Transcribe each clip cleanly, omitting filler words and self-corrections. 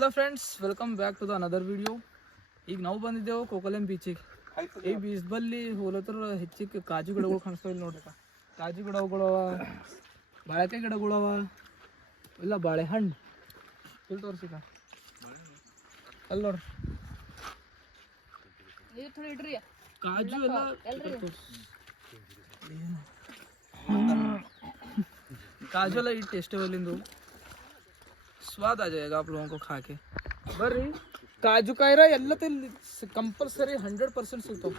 Hello friends, welcome back to the another video. ಈಗ ನಾವು ಬಂದಿದ್ದೆವು ಕೋಕಲಂ ಬೀಚಿಗೆ. ಈ ಬೀಚ್ ಬಲ್ಲಿ ಹೋಲತ್ರ ಹೆಚ್ಚಿಗೆ ಕಾಜು ಗಿಡಗಳು ಕಾಣಿಸ್ತಾವ. ಇಲ್ಲಿ ನೋಡ್ರಿ, ಕಾಜು ಗಿಡಗಳವ, ಬಾಳೆಕಾಯಿ ಗಿಡಗಳವ, ಇಲ್ಲ ಬಾಳೆಹಣ್ಣು. ಇಲ್ಲಿ ತೋರಿಸಿಕ ಅಲ್ಲಿ ನೋಡ್ರಿ, ಕಾಜು ಎಲ್ಲ काजू वाला ये टेस्टेबल इंदु स्वाद आ जाएगा आप लोगों को खा के. ಬರ್ರಿ, ಕಾಜು ಕಾಯಿರ ಎಲ್ಲ ಕಂಪಲ್ಸರಿ 100% ಸಿಗ್ತಾವ.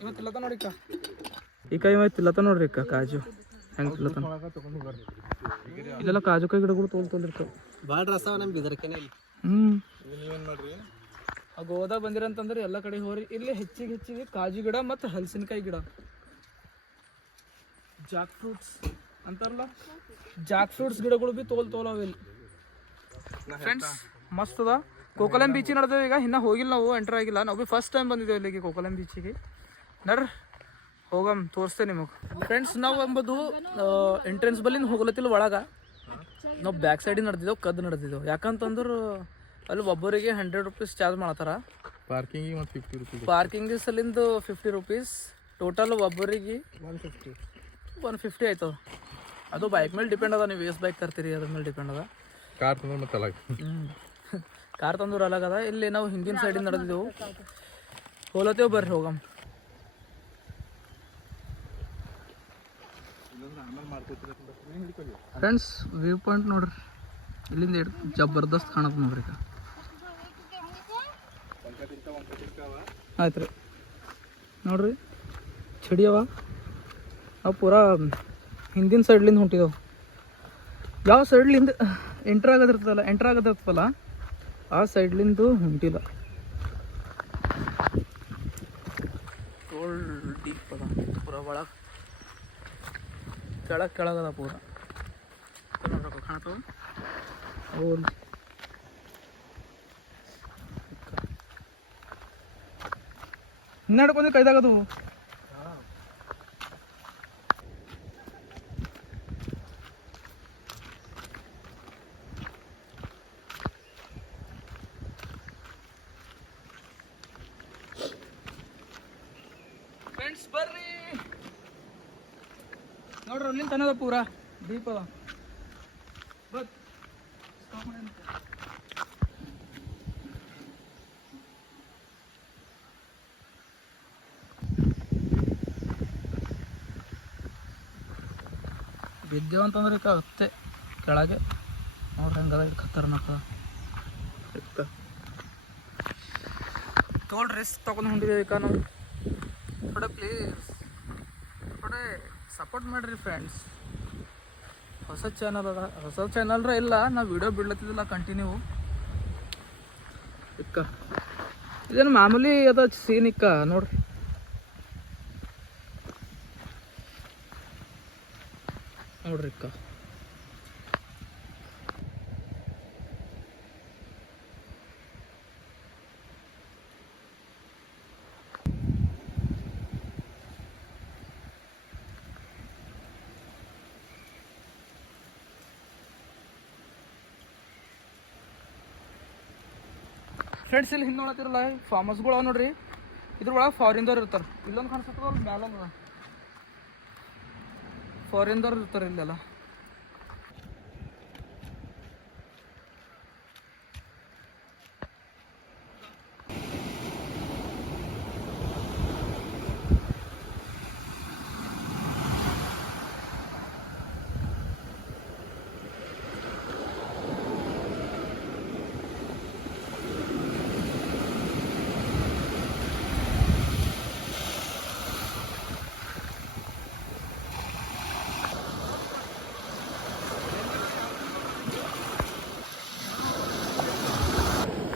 ಇವತ್ತು ತಿಲ್ಲತ ನೋಡಿ ಇವತ್ತು ತಿಲ್ಲತ ನೋಡ್ರಿ ಕಾಜು ಹೆಂಗೆ ತಿಲ್ಲತ. ಇಲ್ಲೆಲ್ಲ ಕಾಜು ಕಾಯಿ ಗಿಡಗಳು ತೋಲ್ತಿರ್ತಾವ. ಭಾಳ ರಸ ನಮ್ಮ ಬಿದರ್ಕೆನೆ ಇಲ್ಲಿ. ಆ ಗೋವಾದಾಗ ಬಂದಿರಂತಂದ್ರೆ ಎಲ್ಲ ಕಡೆ ಹೋರಿ. ಇಲ್ಲಿ ಹೆಚ್ಚಿಗೆ ಕಾಜು ಗಿಡ ಮತ್ತು ಹಲಸಿನಕಾಯಿ ಗಿಡ, ಜಾಕ್ ಫ್ರೂಟ್ಸ್ ಅಂತಾರಲ್ಲ, ಜಾಕ್ ಫ್ರೂಟ್ಸ್ ಗಿಡಗಳು ಭೀ ತೋಲವೆ ಇಲ್ಲಿ. ಫ್ರೆಂಡ್ಸ್ ಮಸ್ತ್ ಅದ. ಕೋಕಲಂ ಬೀಚಿಗೆ ನಡೆದೇವೆ ಈಗ. ಇನ್ನೂ ಹೋಗಿಲ್ಲ, ನಾವು ಎಂಟರ್ ಆಗಿಲ್ಲ. ನಾವು ಭೀ ಫಸ್ಟ್ ಟೈಮ್ ಬಂದಿದ್ದೇವೆ ಇಲ್ಲಿಗೆ ಕೋಕಲಂ ಬೀಚಿಗೆ. ನಡ್ರಿ ಹೋಗಮ್, ತೋರಿಸ್ತೇವೆ ನಿಮಗೆ. ಫ್ರೆಂಡ್ಸ್ ನಾವು ಎಂಬುದು ಎಂಟ್ರೆನ್ಸ್ ಬಲ್ಲಿಂದ ಹೋಗ್ಲತ್ತಿಲ್ಲ ಒಳಗೆ. ನಾವು ಬ್ಯಾಕ್ ಸೈಡಿಗೆ ನಡೆದಿದ್ದೆವು, ಕದ್ದು ನಡೆದಿದ್ದೆವು. ಯಾಕಂತಂದ್ರೆ ಅಲ್ಲಿ ಒಬ್ಬರಿಗೆ 100 ರೂಪೀಸ್ ಚಾರ್ಜ್ ಮಾಡ್ತಾರ. ಪಾರ್ಕಿಂಗಿಗೆ ಮತ್ತು 50 ರೂಪೀಸ್. ಪಾರ್ಕಿಂಗ್ ಸಲಿಂದ 50 ರೂಪೀಸ್. ಟೋಟಲ್ ಒಬ್ಬರಿಗೆ 150 ಆಯ್ತದ. ಅದು ಬೈಕ್ ಮೇಲೆ ಡಿಪೆಂಡ್ ಅದ. ನೀವು ಎಷ್ಟು ಬೈಕ್ ತರ್ತೀರಿ ಅದ್ರ ಮೇಲೆ ಡಿಪೆಂಡ್ ಅದ. ಕಾರ್ ತಂದ್ರೆ ಮತ್ತೆ ಅಲ್ಲ. ಕಾರ್ ತಂದ್ರೆ ಅಲಾಗ ಅದ. ಇಲ್ಲಿ ನಾವು ಹಿಂದಿನ ಸೈಡಿಂದ ನಡೆದಿದ್ದೆವು, ಹೋಲತ್ತೇವು. ಬರ್ರಿ ಹೋಗಮ್. ಫ್ರೆಂಡ್ಸ್ ವ್ಯೂ ಪಾಯಿಂಟ್ ನೋಡ್ರಿ, ಇಲ್ಲಿಂದ ಜಬರ್ದಸ್ತ್ ಕಾಣತ್ ನೋಡ್ರಿ. ಆಯ್ತು ರೀ, ನೋಡ್ರಿ ಚಡಿಯವ. ಅವು ಪೂರಾ ಹಿಂದಿನ ಸೈಡ್ಲಿಂದ ಹೊಂಟಿದವು. ಯಾವ ಸೈಡ್ಲಿಂದ ಎಂಟ್ರ್ ಆಗದಿರ್ತಲ್ಲ ಆ ಸೈಡ್ಲಿಂದು ಹೊಂಟಿಲ್ಲ. ತೋಲ್ ಡೀಪ್ ಅದ, ಪೂರ ಒಳಗೆ ಕೆಳಗದ ಪೂರ. ನೋಡ್ರಪ್ಪ ಕಾಣತ್ತವ. ಓಲ್ ಹಿನ್ನಡ್ಕೊಂಡೆ ಕೈದಾಗದು. ಫ್ರೆಂಡ್ಸ್ ಬರ್ರಿ ನೋಡ್ರಿ, ಅಲ್ಲಿಂದ ತನದ ಪೂರ ಡೀಪ್ ಅದ. ಬಿದ್ದೇವು ಅಂತಂದ್ರೆ ಆಗುತ್ತೆ ಕೆಳಗೆ. ನೋಡ್ರಿ ಹಂಗದ, ಖತರ್ನಾಕ ತೋಲ್ ರಿಸ್ಕ್ ತಗೊಂಡು ಹೊಂಟಿದ್ದೇವೆ ಈಗ ನಾವು. ಪ್ಲೀಸ್ ಥೋಡೆ ಸಪೋರ್ಟ್ ಮಾಡಿರಿ ಫ್ರೆಂಡ್ಸ್. ಹೊಸ ಚಾನಲ್ ಅದ, ಹೊಸ ಚಾನಲ್ರ ಇಲ್ಲ, ನಾವು ವಿಡಿಯೋ ಬಿಡ್ಲತ್ತಿದ್ದಿಲ್ಲ ಕಂಟಿನ್ಯೂ. ಇಕ್ಕ ಇದೇನು ಮಾಮೂಲಿ ಅದ ಸೀನ್. ಇಕ್ಕ ನೋಡ್ರಿ, ನೋಡ್ರಿ ಇಕ್ಕ. ಫ್ರೆಂಡ್ಸ್ ಇಲ್ಲಿ ಹಿಂದೆ ನೋಡತ್ತಿರಲ್ಲ ಫಾರ್ಮ್ ಹೌಸ್ಗಳು ಅವ ನೋಡ್ರಿ. ಇದ್ರೊಳಗೆ ಫಾರಿನ್ದವ್ರು ಇರ್ತಾರೆ. ಇಲ್ಲೊಂದು ಕಾಣಿಸ್ತದ, ಅಲ್ಲಿ ಮ್ಯಾಲೊಂದು ಫಾರಿನ್ದವ್ರು ಇರ್ತಾರೆ ಇಲ್ಲೆಲ್ಲ.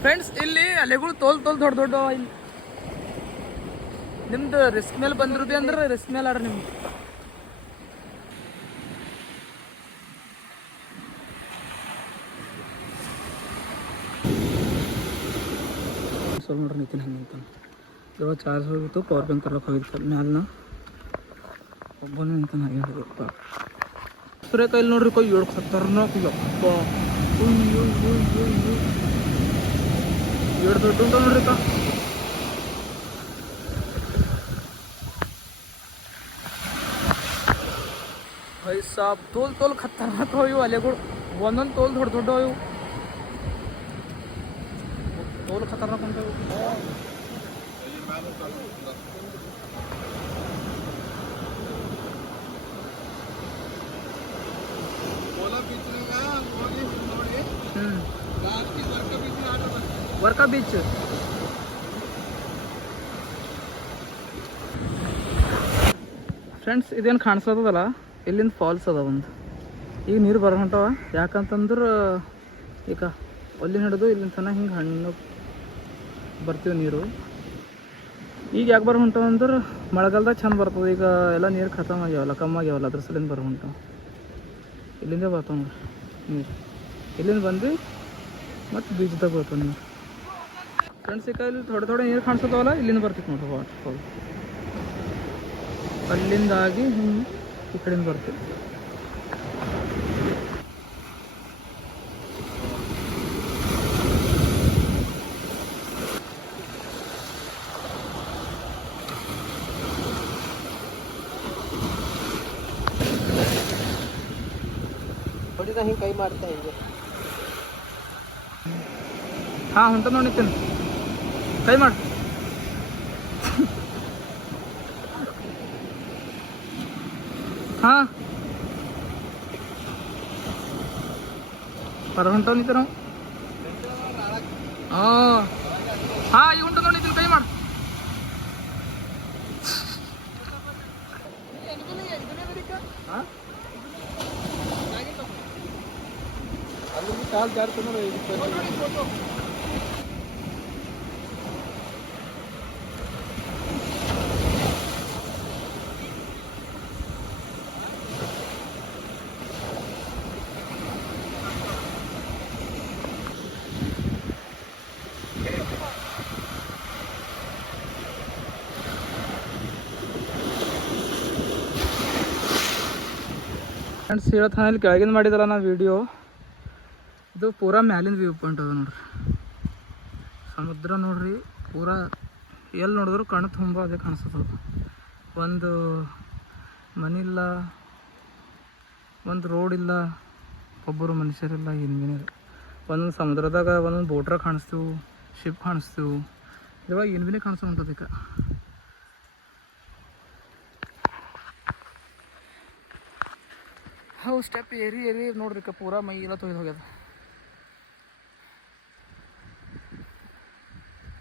ಫ್ರೆಂಡ್ಸ್ ಇಲ್ಲಿ ಅಲೆಗಳು ತೋಲ್ ದೊಡ್ಡ. ಇಲ್ಲಿ ನಿಮ್ದು ರಿಸ್ಕ್ ಮೇಲೆ ಬಂದಿರೋದು ಅಂದ್ರೆ ರಿಸ್ಕ್ ಮೇಲೆ ಆಡ್ರಿ ನಿಮ್ಗೆ. ಸ್ವಲ್ಪ ನೋಡ್ರಿ ನಿಂತಿನ ಹಂಗೆ ನಿಂತಾನೆ. ಇವಾಗ ಚಾರ್ಜ್ ಹೋಗಿತ್ತು, ಪವರ್ ಬ್ಯಾಂಕ್ ತರಕ್ಕೆ ಹೋಗಿತ್ತು ಮ್ಯಾಲನ. ಒಬ್ಬನೇ ನಿಂತಾನೆ ಹಾಗೆ ಹೋಗಪ್ಪ. ಸುರೇಕಾಯಿ ನೋಡ್ರಿ, ಕೊಯ್ 7 ಖತರ್ನಾಕ್. ಯಪ್ಪ ಎರಡು ದೊಡ್ಡ ಉಂಟ ನೋಡ್ರಿ ಅಕ್ಕ. भाई साहब तोल खतरनाक हो इವು ಅಲೆಗಳು. ಒಂದೊಂದು ತೋಲ್ ದೊಡ್ಡ ದೊಡ್ಡ ಇವು ತೋಲ್ ಖತರ್ನಾಕ್ ಅಂತ ಇವು. ವರ್ಕಾ ಬೀಚ್ ಫ್ರೆಂಡ್ಸ್, ಇದೇನು ಕಾಣಿಸ್ತದಲ್ಲ, ಇಲ್ಲಿಂದ ಫಾಲ್ಸ್ ಅದ ಒಂದು. ಈಗ ನೀರು ಬರ ಹೊಂಟವ. ಯಾಕಂತಂದ್ರೆ ಈಗ ಅಲ್ಲಿನ ಹಿಡಿದು ಇಲ್ಲಿಂದ ತನಕ ಹಿಂಗೆ ಹಣ್ಣು ಬರ್ತೀವಿ ನೀರು. ಈಗ ಯಾಕೆ ಬರ ಹೊಂಟವ ಅಂದ್ರೆ ಮಳೆಗಾಲದಾಗ ಚಂದ ಬರ್ತದೆ. ಈಗ ಎಲ್ಲ ನೀರು ಖತಮ್ ಆಗ್ಯಾವಲ್ಲ, ಕಮ್ಮಾಗ್ಯಾವಲ್ಲ, ಅದ್ರ ಸಲಿಂದ ಬರ ಹೊಂಟವ. ಇಲ್ಲಿಂದ ಬರ್ತಾವ ನೀರು. ಇಲ್ಲಿಂದ ಬಂದು ಮತ್ತು ಬೀಚ್ದಾಗ ಬರ್ತಾವ ನೀರು. ಫ್ರೆಂಡ್ಸ್, ಈಗ ಇಲ್ಲಿ ಥೋಡೆ ನೀರು ಕಾಣಿಸ್ತವಲ್ಲ, ಇಲ್ಲಿಂದ ಬರ್ತಿತ್ತು ನೋಡ್ರಿ ವಾಟರ್ ಫಾಲ್. ಅಲ್ಲಿಂದಾಗಿ ಹಿಂಗೆ ಈ ಕಡೆಯಿಂದ ಬರ್ತೀವಿ. ಹೊಡಿದ ಹಿಂಗೆ ಕೈ ಮಾಡ್ತಾ ಹಿಂಗೆ. ಹಾಂ, ಹೊಂಟ ನೋಡಿತೀನಿ. ಕೈ ಮಾಡಿ. ಹಾಂ, ಹೊರ ಹೊಂಟ ನಿಂತ ನಾವು. ಹಾಂ, ಈಗ ಹೊಂಟ ನೋಡಿದ್ದೀನಿ. ಕೈ ಮಾಡಿ. ಅಲ್ಲಿ ಕಾಲು ಜಾರ್ತ ನೋಡಿ. ಫ್ರೆಂಡ್ಸ್, ಹೇಳತ್ತಾನ ಇಲ್ಲಿ ಕೆಳಗಿಂದ ಮಾಡಿದಲ್ಲ ನಾ ವಿಡಿಯೋ. ಇದು ಪೂರಾ ಮ್ಯಾಲಿಂದ ವ್ಯೂ ಪಾಯಿಂಟ್ ಅದ ನೋಡ್ರಿ. ಸಮುದ್ರ ನೋಡ್ರಿ, ಪೂರಾ ಎಲ್ಲಿ ನೋಡಿದ್ರು ಕಣ್ಣು ತುಂಬ ಅದೇ ಕಾಣಿಸ್ತದ. ಒಂದು ಮನೆ ಇಲ್ಲ, ಒಂದು ರೋಡ್ ಇಲ್ಲ, ಒಬ್ಬರು ಮನುಷ್ಯರಿಲ್ಲ, ಏನಿಲ್ಲ. ಒಂದೊಂದು ಸಮುದ್ರದಾಗ ಒಂದೊಂದು ಬೋಟ್ರ ಕಾಣಿಸ್ತೀವಿ, ಶಿಪ್ ಕಾಣಿಸ್ತೀವಿ. ಇವಾಗ ಏನ್ಬಿನೇ ಕಾಣಿಸ್ತಾ ಉಂಟದಕ್ಕೆ. ಹೌ ಸ್ಟೆಪ್ ಏರಿ ನೋಡ್ರಿ ಪೂರಾ ಮೈ ಎಲ್ಲ ತೊಯ್ದು ಹೋಗ್ಯದ.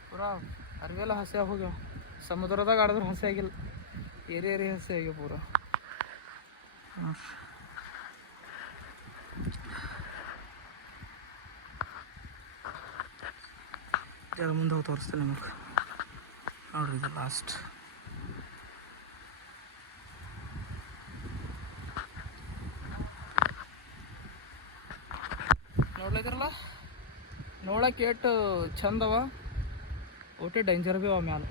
ಪೂರಾ ಅರಿವೆಲ್ಲ ಹಸಿ ಆಗಿ ಹೋಗ್ಯಾವ. ಸಮುದ್ರದಾಗ ಆಡಿದ್ರೆ ಹಸಿ ಆಗಿಲ್ಲ, ಏರಿ ಹಸಿ ಆಗ್ಯಾವ ಪೂರಾ. ಯಾರು ಮುಂದೆ ಹೋಗಿ ತೋರಿಸ್ತೇನೆ ನಿಮಗೆ. ನೋಡ್ರಿ, ಇದು ಲಾಸ್ಟ್. ನೋಡ್ಲಿಕ್ಕಿರಲ್ಲ, ನೋಡಕ್ಕೆ ಎಷ್ಟು ಚಂದವ, ಒಟ್ಟೆ ಡೇಂಜರ್ ಭೀ ಅವ ಮ್ಯಾಲ.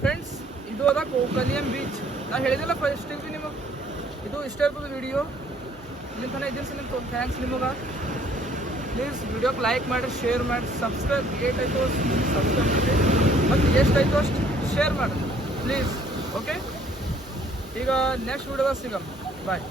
ಫ್ರೆಂಡ್ಸ್, ಇದು ಅದ ಕೋಕಲಿಯಂ ಬೀಚ್. ನಾನು ಹೇಳಿದಿಲ್ಲ ಫಸ್ಟಿಗೆ ಭೀ ನಿಮಗೆ. ಇದು ಇಷ್ಟ ಇರ್ತದೆ ವಿಡಿಯೋ. ನಿಮ್ಮ ತನಕ ಇದ್ದೀನಿ ಸರ್, ನಿಮ್ಗೆ ಥ್ಯಾಂಕ್ಸ್ ನಿಮಗೆ. ಪ್ಲೀಸ್ ವಿಡಿಯೋಕ್ಕೆ ಲೈಕ್ ಮಾಡಿ, ಶೇರ್ ಮಾಡಿ, ಸಬ್ಸ್ಕ್ರೈಬ್ ಏಟಾಯ್ತು ಸಬ್ಸ್ಕ್ರೈಬ್ ಮಾಡಿ, ಮತ್ತು ಎಷ್ಟಾಯ್ತು ಅಷ್ಟು ಶೇರ್ ಮಾಡಿ ಪ್ಲೀಸ್. ಓಕೆ, ಈಗ ನೆಕ್ಸ್ಟ್ ವಿಡಿಯೋದಾಗ ಸಿಗಮ್ಮ. ಬಾಯ್.